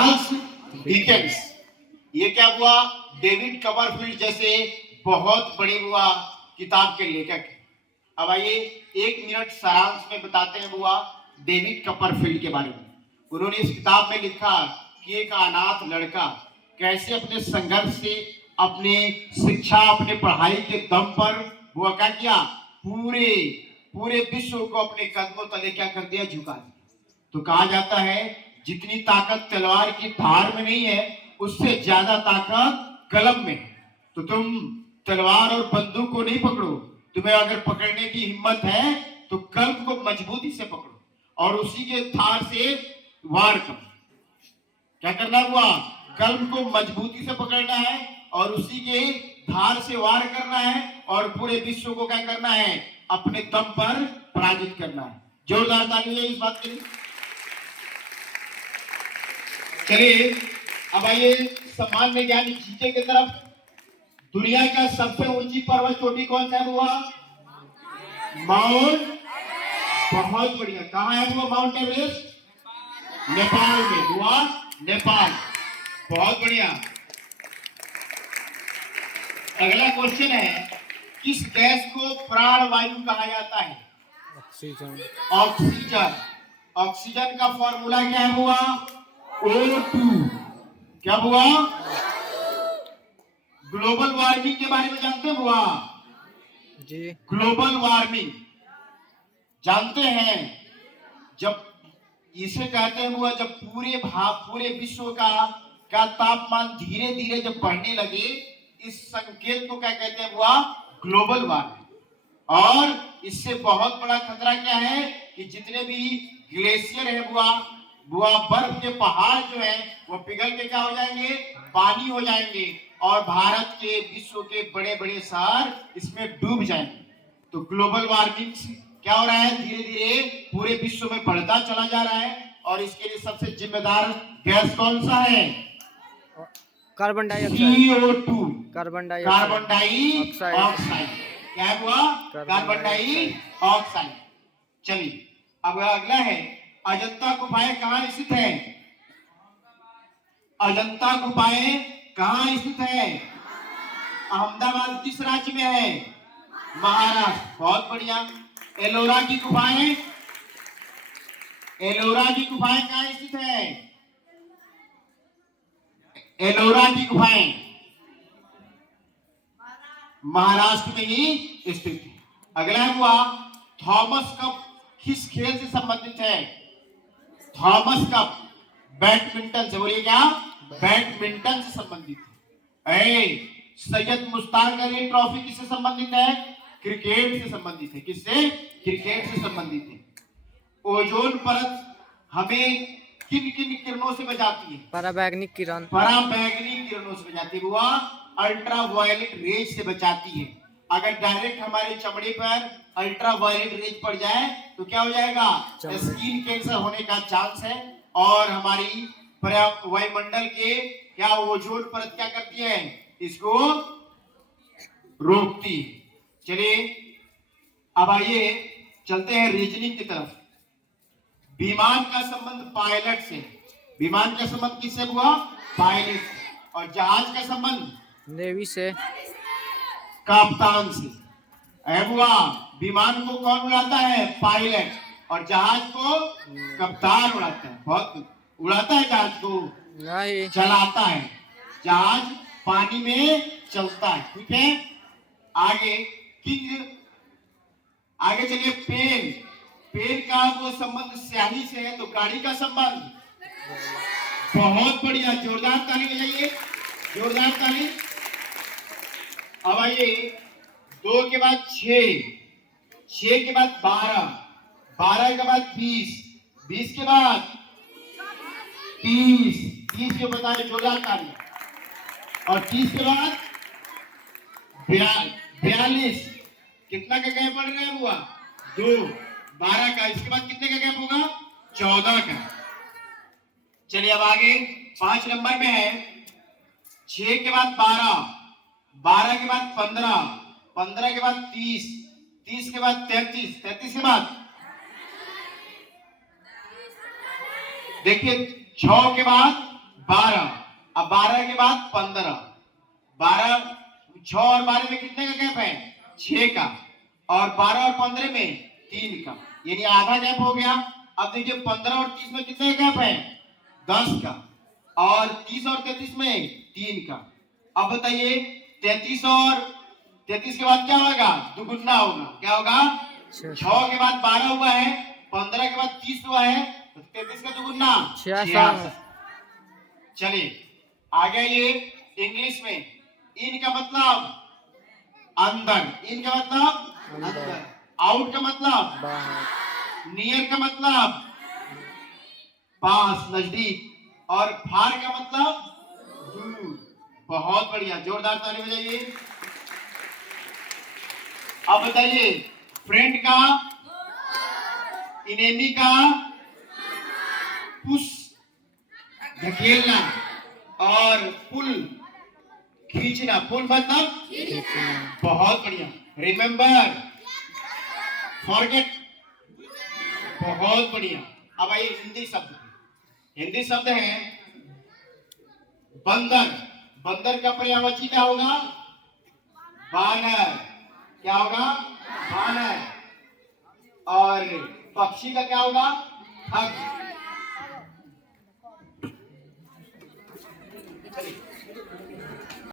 Dickens. ये क्या हुआ? डेविड कवरफील्ड जैसे बहुत बड़े हुआ किताब के लेखक। अब आइए 1 मिनट सारांश में बताते हैं हुआ डेविड कवरफील्ड के बारे में। उन्होंने इस किताब में लिखा कि एक अनाथ लड़का कैसे अपने संघर्ष से, अपने शिक्षा, अपने पढ़ाई के दम पर वो क्या किया, पूरे पूरे विश्व को अपने कदमों तले क्या कर दिया, झुका दिया। तो कहा जाता है जितनी ताकत तलवार की धार में नहीं है, उससे ज्यादा ताकत कलम में है। तो तुम तलवार और बंदूक को नहीं पकड़ो, तुम्हें अगर पकड़ने की हिम्मत है तो कलम को मजबूती से पकड़ो और उसी के धार से वार करो। क्या करना हुआ? कलम को मजबूती से पकड़ना है और उसी के धार से वार करना है और पूरे विश्व को क्या करना है, अपने दम पर पराजित करना है। जोरदार ताली है इस बात के लिए। चलिए अब आइए सामान्य ज्ञान जीके की तरफ। दुनिया का सबसे ऊंची पर्वत चोटी कौन सा है हुआ? माउंट। बहुत बढ़िया। कहाँ है वो माउंट एवरेस्ट? नेपाल में हुआ, नेपाल। बहुत बढ़िया। अगला क्वेश्चन है, किस गैस को प्राणवायु कहा जाता है? ऑक्सीजन। ऑक्सीजन। ऑक्सीजन का फॉर्मूला क्या हुआ? O2। क्या हुआ? ग्लोबल वार्मिंग के बारे में जानते हुआ? जी। ग्लोबल वार्मिंग जानते हैं? जब इसे कहते हुआ जब पूरे विश्व का तापमान धीरे धीरे जब बढ़ने लगे, इस संकेत को क्या कहते हैं हुआ? Global warming. और इससे बहुत बड़ा खतरा क्या है कि जितने भी ग्लेशियर है बुआ बर्फ के पहाड़ जो है वो पिघल के क्या हो जाएंगे? पानी हो जाएंगे और भारत के, विश्व के बड़े बड़े शहर इसमें डूब जाएंगे। तो ग्लोबल वार्मिंग क्या हो रहा है? धीरे धीरे पूरे विश्व में बढ़ता चला जा रहा है। और इसके लिए सबसे जिम्मेदार गैस कौन सा है? Carbon dioxide. CO2। Carbon dioxide. क्या हुआ? Carbon dioxide. चलिए अब अगला है, अजंता गुफाएं कहाँ स्थित है? अजंता गुफाएं कहाँ स्थित है? अहमदाबाद किस राज्य में है? महाराष्ट्र। बहुत बढ़िया। एलोरा की गुफाएं, एलोरा की गुफाएं कहाँ स्थित है? एलोरा की गुफाएं महाराष्ट्र में ही स्थित है। अगला हुआ, थॉमस कप किस खेल से संबंधित है? थॉमस कप बैडमिंटन से। बोलिए क्या? बैडमिंटन से संबंधित है। सैयद मुश्ताक अली ट्रॉफी किससे संबंधित है? क्रिकेट से संबंधित है। किससे? क्रिकेट से संबंधित है। ओजोन परत हमें किन किन किरणों से बचाती है? पराबैंगनी किरण। पराबैंगनी किरणों से बचाती है। वो अल्ट्रावायलेट रेज से बचाती है। अगर डायरेक्ट हमारे चमड़े पर अल्ट्रावायलेट रेज पड़ जाए तो क्या हो जाएगा? स्किन कैंसर होने का चांस है। और हमारी वायुमंडल के क्या ओजोन परत क्या करती है? इसको रोकती है। चलिए अब आइए चलते हैं रीजनिंग की तरफ। विमान का संबंध पायलट से। विमान का संबंध किससे हुआ? पायलट से। और जहाज का संबंध? नेवी से। कप्तान से। हुआ विमान को कौन उड़ाता है? पायलट। और जहाज को कप्तान उड़ाता है। बहुत उड़ाता है जहाज को? नहीं, चलाता है। जहाज पानी में चलता है। ठीक है। आगे किंग, आगे चलिए पेन। पेन का वो संबंध स्याही से है, तो गाड़ी का संबंध? बहुत बढ़िया। जोरदार ताली बजाइए, जोरदार ताली। अब आइए 2 के बाद 6, 6 के बाद 12, 12 के बाद 20, 20 के बाद 30, 30 के बाद जोरदार ताली। और 30 के बाद 42। कितना का गैप बढ़ रहा है हुआ? 2। 12 का, इसके बाद कितने का गैप होगा? 14 का। चलिए अब आगे 5 नंबर में है, 6 के बाद 12, 12 के बाद 15, 15 के बाद 30, 30 के बाद 33, 33 के बाद देखिए 6 के बाद 12, अब 12 के बाद 15, 12, 6 और 12 में कितने का गैप है? 6 का, और 12 और 15 में 3 का, यानी आधा गैप हो गया। अब देखिए 15 और 30 में कितने का गैप है? 10 का, और 30 और 33 में 3 का। अब बताइए 33 और 33 के बाद क्या होगा? दुगुना होगा। क्या होगा? 6 के बाद 12 हुआ है, 15 के बाद 30 हुआ है, तो 33 का दुगुना 66। चलिए आगे ये इंग्लिश में, इन का मतलब अंदर, इन का मतलब अंदर, आउट का मतलब बाहर, नियर का मतलब पास, नजदीक, और फार का मतलब दूर। बहुत बढ़िया, जोरदार ताली बजाइए। अब बताइए फ्रेंड का, इनेमी का पुश, धकेलना, और पुल, खींचना। पुल मतलब बहुत बढ़िया। रिमेंबर, फॉरगेट, बहुत बढ़िया। अब आइए हिंदी शब्द, हिंदी शब्द है बंदर। बंदर का पर्यायवाची क्या होगा? बानर। क्या होगा? बानर। और पक्षी का क्या होगा? ठग।